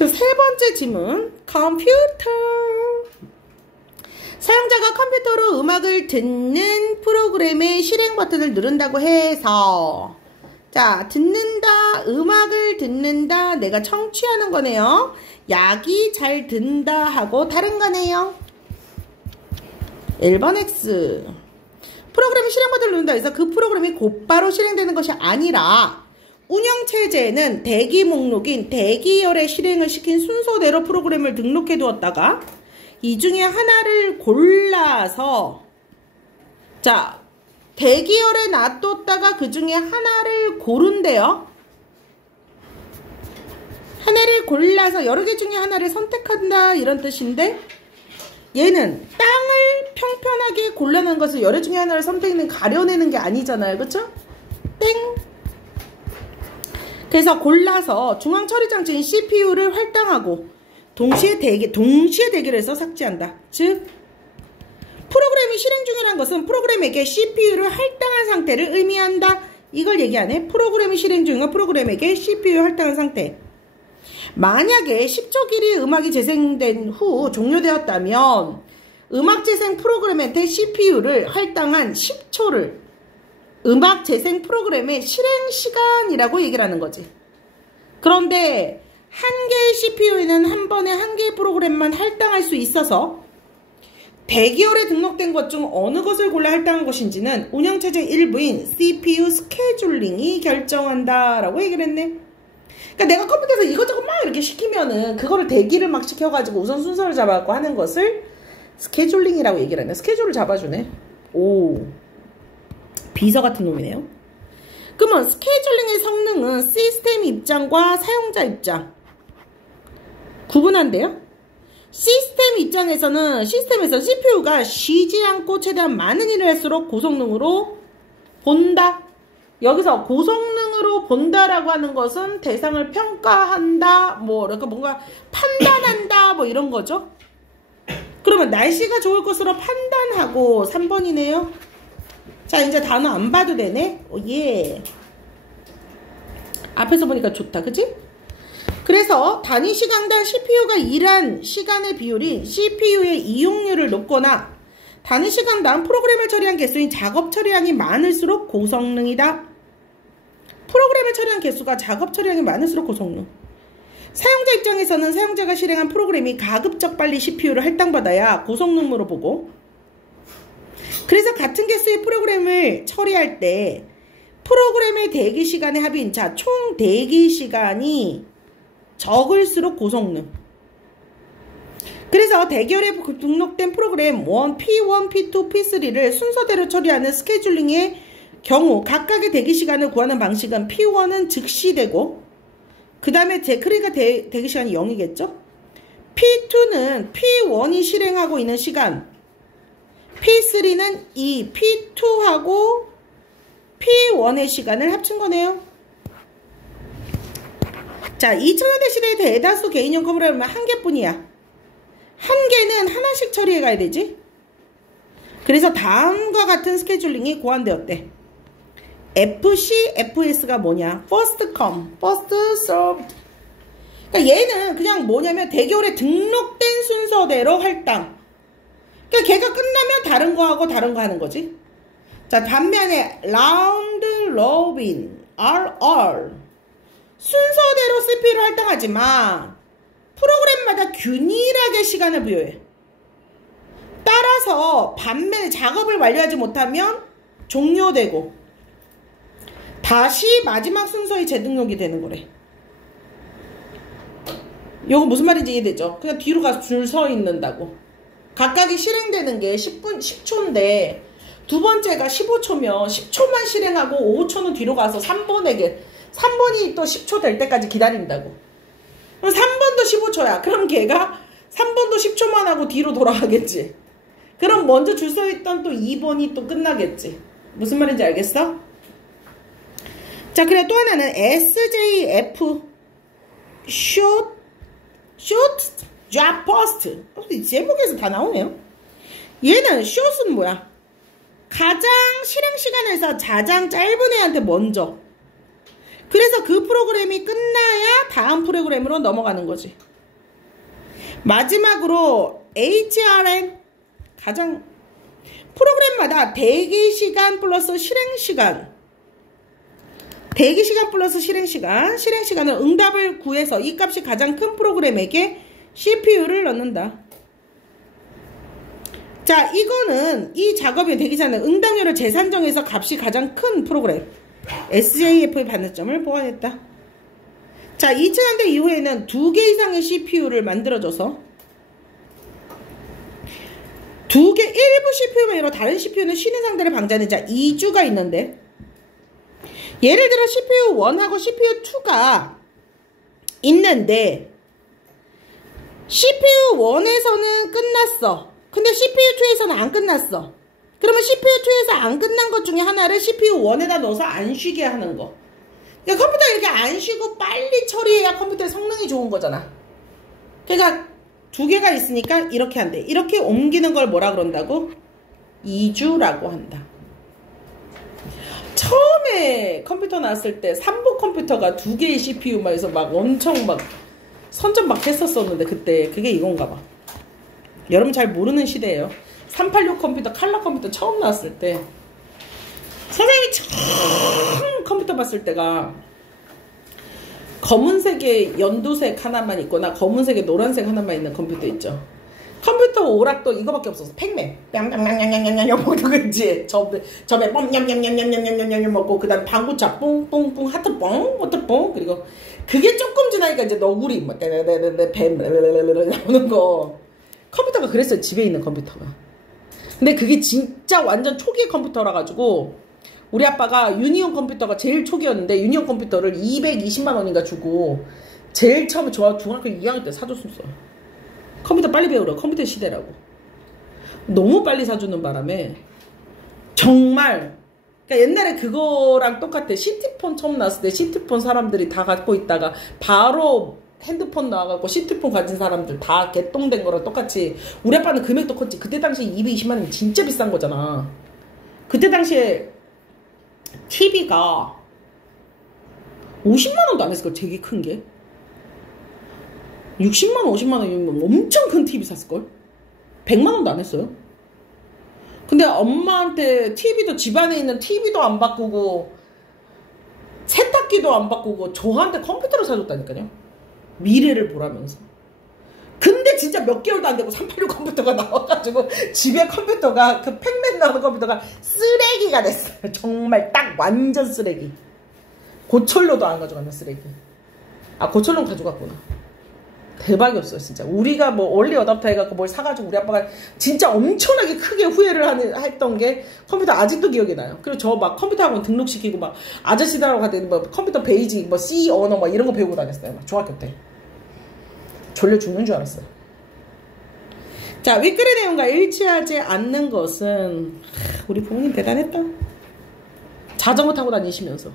자, 세 번째 질문. 컴퓨터. 사용자가 컴퓨터로 음악을 듣는 프로그램의 실행 버튼을 누른다고 해서, 자, 듣는다, 음악을 듣는다, 내가 청취하는 거네요. 약이 잘 든다 하고 다른 거네요. 1번 X. 프로그램이 실행 버튼을 누른다 해서 그 프로그램이 곧바로 실행되는 것이 아니라 운영체제에는 대기 목록인 대기열에 실행을 시킨 순서대로 프로그램을 등록해 두었다가 이 중에 하나를 골라서, 자, 대기열에 놔뒀다가 그 중에 하나를 고른대요. 하나를 골라서 여러 개 중에 하나를 선택한다 이런 뜻인데, 얘는 땅을 평평하게 골라낸 것을 여러 중에 하나를 선택하는 가려내는 게 아니잖아요. 그쵸? 땡. 그래서 골라서 중앙 처리 장치인 CPU를 할당하고 동시에 대기를 해서 삭제한다. 즉, 프로그램이 실행 중이라는 것은 프로그램에게 CPU를 할당한 상태를 의미한다. 이걸 얘기하네. 프로그램이 실행 중인 건 프로그램에게 CPU 할당한 상태. 만약에 10초 길이의 음악이 재생된 후 종료되었다면 음악 재생 프로그램한테 CPU를 할당한 10초를 음악 재생 프로그램의 실행 시간이라고 얘기를 하는 거지. 그런데 한 개의 CPU에는 한 번에 한 개의 프로그램만 할당할 수 있어서 대기열에 등록된 것 중 어느 것을 골라 할당한 것인지는 운영체제 일부인 CPU 스케줄링이 결정한다 라고 얘기를 했네. 그러니까 내가 컴퓨터에서 이것저것 막 이렇게 시키면은 그거를 대기를 막 시켜가지고 우선 순서를 잡아갖고 하는 것을 스케줄링이라고 얘기를 하네. 스케줄을 잡아주네. 오, 비서 같은 놈이네요. 그러면 스케줄링의 성능은 시스템 입장과 사용자 입장 구분한대요. 시스템 입장에서는 시스템에서 CPU가 쉬지 않고 최대한 많은 일을 할수록 고성능으로 본다. 여기서 고성능으로 본다라고 하는 것은 대상을 평가한다, 뭐 이렇게 뭔가 판단한다, 뭐 이런 거죠. 그러면 날씨가 좋을 것으로 판단하고 3번이네요. 자, 이제 단어 안 봐도 되네. 오, 예. 앞에서 보니까 좋다, 그치? 그래서 단위 시간당 CPU가 일한 시간의 비율이 CPU의 이용률을 높거나 단위 시간당 프로그램을 처리한 개수인 작업 처리량이 많을수록 고성능이다. 프로그램을 처리한 개수가 작업 처리량이 많을수록 고성능. 사용자 입장에서는 사용자가 실행한 프로그램이 가급적 빨리 CPU를 할당받아야 고성능으로 보고, 그래서 같은 개수의 프로그램을 처리할 때 프로그램의 대기 시간의 합인, 자, 총 대기 시간이 적을수록 고성능. 그래서 대기열에 등록된 프로그램 1, P1, P2, P3를 순서대로 처리하는 스케줄링의 경우 각각의 대기 시간을 구하는 방식은 P1은 즉시되고, 그 다음에 그러니까 대기 시간이 0이겠죠? P2는 P1이 실행하고 있는 시간, P3는 이 P2하고 P1의 시간을 합친 거네요. 자, 2000년대 시대의 대다수 개인용 컴퓨터는 한 개뿐이야. 한 개는 하나씩 처리해 가야 되지. 그래서 다음과 같은 스케줄링이 고안되었대. FC, FS가 뭐냐? First come, first served. 그러니까 얘는 그냥 뭐냐면 대기열에 등록된 순서대로 할당. 그러니까 걔가 끝나면 다른 거 하고 다른 거 하는 거지. 자, 반면에 round robin, RR. 순서대로 CPU를 할당하지만 프로그램마다 균일하게 시간을 부여해. 따라서 반면에 작업을 완료하지 못하면 종료되고 다시 마지막 순서에 재등록이 되는 거래. 요거 무슨 말인지 이해되죠? 그냥 뒤로 가서 줄 서 있는다고. 각각이 실행되는 게 10초인데 두 번째가 15초면 10초만 실행하고 5초는 뒤로 가서 3번이 또 10초 될 때까지 기다린다고. 그럼 3번도 15초야. 그럼 걔가 3번도 10초만 하고 뒤로 돌아가겠지. 그럼 먼저 줄 서 있던 또 2번이 또 끝나겠지. 무슨 말인지 알겠어? 자, 그래 또 하나는 SJF Short Job Post. 제목에서 다 나오네요. 얘는 short은 뭐야? 가장 실행 시간에서 가장 짧은 애한테 먼저. 그래서 그 프로그램이 끝나야 다음 프로그램으로 넘어가는 거지. 마지막으로 HRM 가장 프로그램마다 대기시간 플러스 실행시간 대기시간 플러스 실행시간을 응답을 구해서 이 값이 가장 큰 프로그램에게 CPU를 넣는다. 자, 이거는 이 작업의 대기시간은 응답률을 재산정해서 값이 가장 큰 프로그램 SJF의 받는 보완했다. 자, 2000년대 이후에는 2개 이상의 CPU를 만들어줘서 일부 CPU만 이로 다른 CPU는 쉬는 상태를 방지하는 자 2주가 있는데, 예를 들어 CPU 1하고 CPU 2가 있는데 CPU 1에서는 끝났어. 근데 CPU 2에서는 안 끝났어. 그러면 CPU 2에서 안 끝난 것 중에 하나를 CPU 1에다 넣어서 안 쉬게 하는 거. 그러니까 컴퓨터가 이렇게 안 쉬고 빨리 처리해야 컴퓨터의 성능이 좋은 거잖아. 그러니까 2개가 있으니까 이렇게 한대. 이렇게 옮기는 걸 뭐라 그런다고? 2주라고 한다. 처음에 컴퓨터 나왔을 때 3보 컴퓨터가 2개의 CPU만 해서 막 엄청 막 선전 막 했었었는데, 그때 그게 이건가 봐. 여러분 잘 모르는 시대예요. 386 컴퓨터, 칼라 컴퓨터 처음 나왔을 때 선생님이 처음 컴퓨터 봤을 때가 검은색에 연두색 하나만 있거나 검은색에 노란색 하나만 있는 컴퓨터 있죠. 컴퓨터 오락도 이거밖에 없었어. 팩맨 냠냠냠냠냠냠냠 먹고, 그치? 저배 뻥 냠냠냠냠냠냠냠 먹고, 그 다음 방구차 뿡뿡뿡 하트뽕 그리고 그게 조금 지나니까 이제 너구리 막 뱀 나오는 거. 컴퓨터가 그랬어요. 집에 있는 컴퓨터가. 근데 그게 진짜 완전 초기의 컴퓨터라 가지고 우리 아빠가 유니온 컴퓨터가 제일 초기였는데 유니온 컴퓨터를 220만 원인가 주고 제일 처음에 중학교 2학년 때 사줬었어. 컴퓨터 빨리 배우라. 컴퓨터 시대라고. 너무 빨리 사주는 바람에 정말, 그러니까 옛날에 그거랑 똑같아. 시티폰 처음 나왔을 때 시티폰 사람들이 다 갖고 있다가 바로 핸드폰 나와갖고 시티폰 가진 사람들 다 개똥된 거랑 똑같이 우리 아빠는 금액도 컸지. 그때 당시 220만 원이면 진짜 비싼 거잖아. 그때 당시에 TV가 50만 원도 안 했을걸. 되게 큰 게 60만 원 50만 원이면 엄청 큰 TV 샀을걸. 100만 원도 안 했어요. 근데 엄마한테 TV도, 집안에 있는 TV도 안 바꾸고 세탁기도 안 바꾸고 저한테 컴퓨터를 사줬다니까요. 미래를 보라면서. 근데 진짜 몇 개월도 안 되고 386 컴퓨터가 나와가지고 집에 컴퓨터가, 그 팩맨 나오는 컴퓨터가 쓰레기가 됐어요. 정말 딱 완전 쓰레기. 고철로도 안 가져갔나, 쓰레기. 아, 고철로는 가져갔구나. 대박이었어요, 진짜. 우리가 뭐 얼리 어답터 해갖고 뭘 사가지고 우리 아빠가 진짜 엄청나게 크게 후회를 했던 게 컴퓨터 아직도 기억이 나요. 그리고 저 막 컴퓨터 학원 등록시키고 막 아저씨들하고 가더니 뭐 컴퓨터 베이직, 뭐 C 언어 막 이런 거 배우고 다녔어요. 막 중학교 때. 졸려 죽는 줄 알았어요. 자, 윗글의 내용과 일치하지 않는 것은, 우리 부모님 대단했다. 자전거 타고 다니시면서.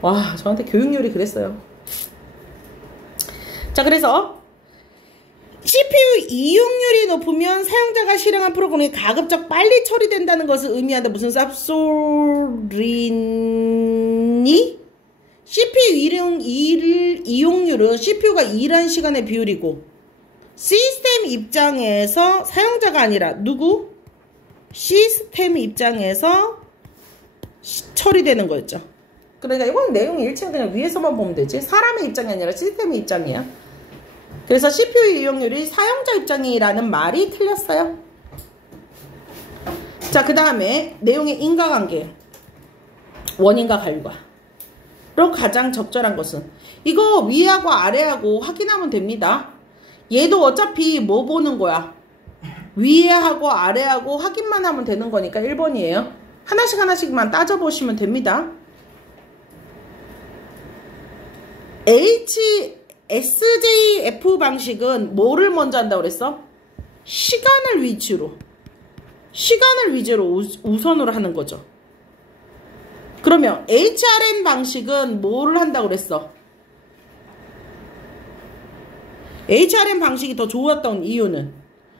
와, 저한테 교육열이 그랬어요. 자, 그래서 CPU 이용률이 높으면 사용자가 실행한 프로그램이 가급적 빨리 처리된다는 것을 의미한다. 무슨 쌉소리니? CPU 이용률은 CPU가 일한 시간의 비율이고 시스템 입장에서 사용자가 아니라 누구? 시스템 입장에서 처리되는 거였죠. 그러니까 이건 내용이 일치가 그냥 위에서만 보면 되지. 사람의 입장이 아니라 시스템의 입장이야. 그래서 CPU 이용률이 사용자 입장이라는 말이 틀렸어요. 자, 그 다음에 내용의 인과관계. 원인과 결과로 가장 적절한 것은, 이거 위하고 아래하고 확인하면 됩니다. 얘도 어차피 뭐 보는 거야? 위에하고 아래하고 확인만 하면 되는 거니까 1번이에요. 하나씩만 따져보시면 됩니다. SJF 방식은 뭐를 먼저 한다고 그랬어? 시간을 위주로 우선으로 하는 거죠. 그러면 HRM 방식은 뭐를 한다고 그랬어? HRM 방식이 더 좋았던 이유는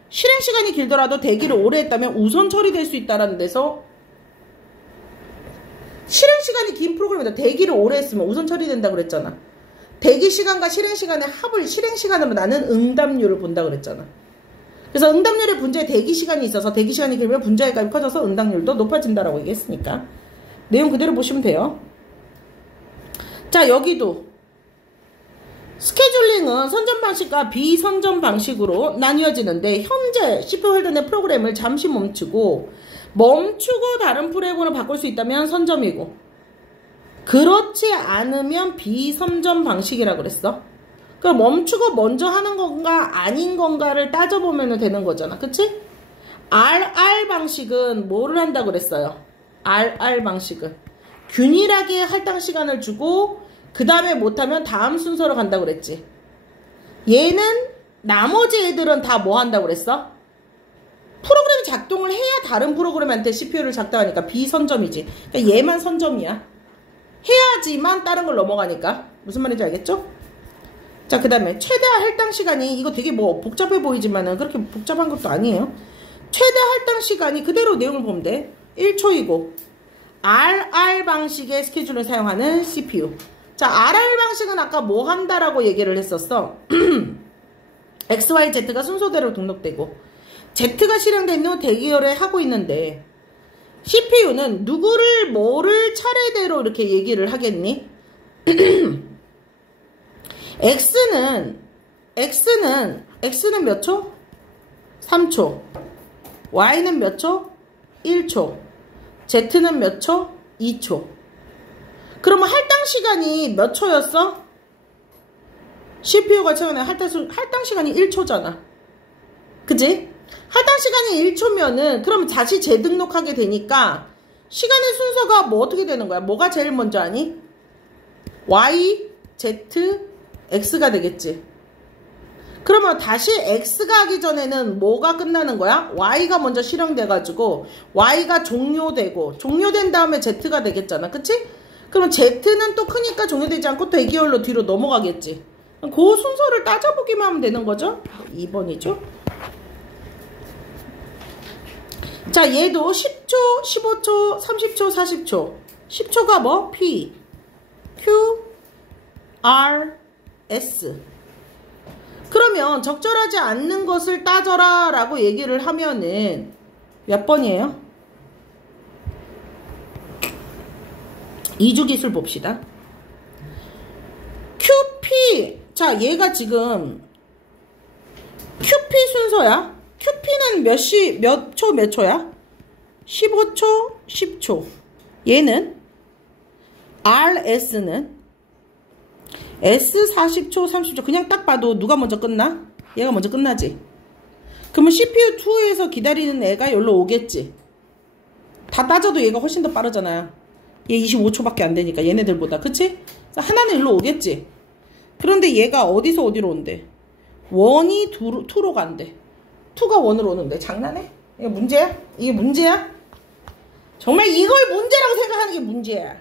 실행시간이 길더라도 대기를 오래 했다면 우선 처리될 수 있다는 데서, 실행시간이 긴 프로그램에다 대기를 오래 했으면 우선 처리된다고 그랬잖아. 대기시간과 실행시간의 합을 실행시간으로 나는 응답률을 본다고 그랬잖아. 그래서 응답률의 분자에 대기시간이 있어서 대기시간이 길면 분자의 값이 커져서 응답률도 높아진다라고 얘기했으니까 내용 그대로 보시면 돼요. 자, 여기도 스케줄링은 선점 방식과 비선점 방식으로 나뉘어지는데 현재 CPU 활동된 프로그램을 잠시 멈추고 다른 프로그램으로 바꿀 수 있다면 선점이고 그렇지 않으면 비선점 방식이라고 그랬어. 그럼 멈추고 먼저 하는 건가 아닌 건가를 따져보면 되는 거잖아. 그치? RR 방식은 뭐를 한다고 그랬어요? RR 방식은 균일하게 할당 시간을 주고 그 다음에 못하면 다음 순서로 간다고 그랬지. 얘는 나머지 애들은 다 뭐 한다고 그랬어? 프로그램이 작동을 해야 다른 프로그램한테 CPU를 작동하니까 비선점이지. 그러니까 얘만 선점이야. 해야지만 다른 걸 넘어가니까. 무슨 말인지 알겠죠? 자, 그 다음에 최대 할당 시간이 이거 되게 뭐 복잡해 보이지만은 그렇게 복잡한 것도 아니에요. 최대 할당 시간이 그대로 내용을 보면 돼. 1초이고 RR 방식의 스케줄을 사용하는 CPU. 자, RR 방식은 아까 뭐 한다라고 얘기를 했었어. X, Y, Z가 순서대로 등록되고 Z가 실행된 후 대기열에 하고 있는데 CPU는 누구를 뭐를 차례대로 이렇게 얘기를 하겠니? X는 몇 초? 3초. Y는 몇 초? 1초. Z는 몇 초? 2초. 그러면 할당 시간이 몇 초였어? CPU가 처음에 할당 시간이 1초잖아. 그지? 할당 시간이 1초면은 그럼 다시 재등록하게 되니까 시간의 순서가 뭐 어떻게 되는 거야? 뭐가 제일 먼저 하니? Y, Z, X가 되겠지. 그러면 다시 X가 하기 전에는 뭐가 끝나는 거야? Y가 먼저 실행돼가지고 Y가 종료된 다음에 Z가 되겠잖아. 그치? 그럼 Z는 또 크니까 종료되지 않고 대기열로 뒤로 넘어가겠지. 그 순서를 따져보기만 하면 되는 거죠. 2번이죠. 자, 얘도 10초, 15초, 30초, 40초. 10초가 뭐? P, Q, R, S. 그러면 적절하지 않는 것을 따져라 라고 얘기를 하면은 몇 번이에요? 2주 기술 봅시다. QP. 자, 얘가 지금 QP 순서야. QP는 몇 초야? 15초, 10초. 얘는 RS는 S 40초, 30초. 그냥 딱 봐도 누가 먼저 끝나? 얘가 먼저 끝나지. 그러면 CPU2에서 기다리는 애가 여기로 오겠지. 다 따져도 얘가 훨씬 더 빠르잖아요. 얘 25초밖에 안 되니까 얘네들보다. 그치? 하나는 일로 오겠지. 그런데 얘가 어디서 어디로 온대? 1이 2로 간대. 2가 1으로 오는데 장난해? 이게 문제야? 이게 문제야? 정말 이걸 문제라고 생각하는 게 문제야.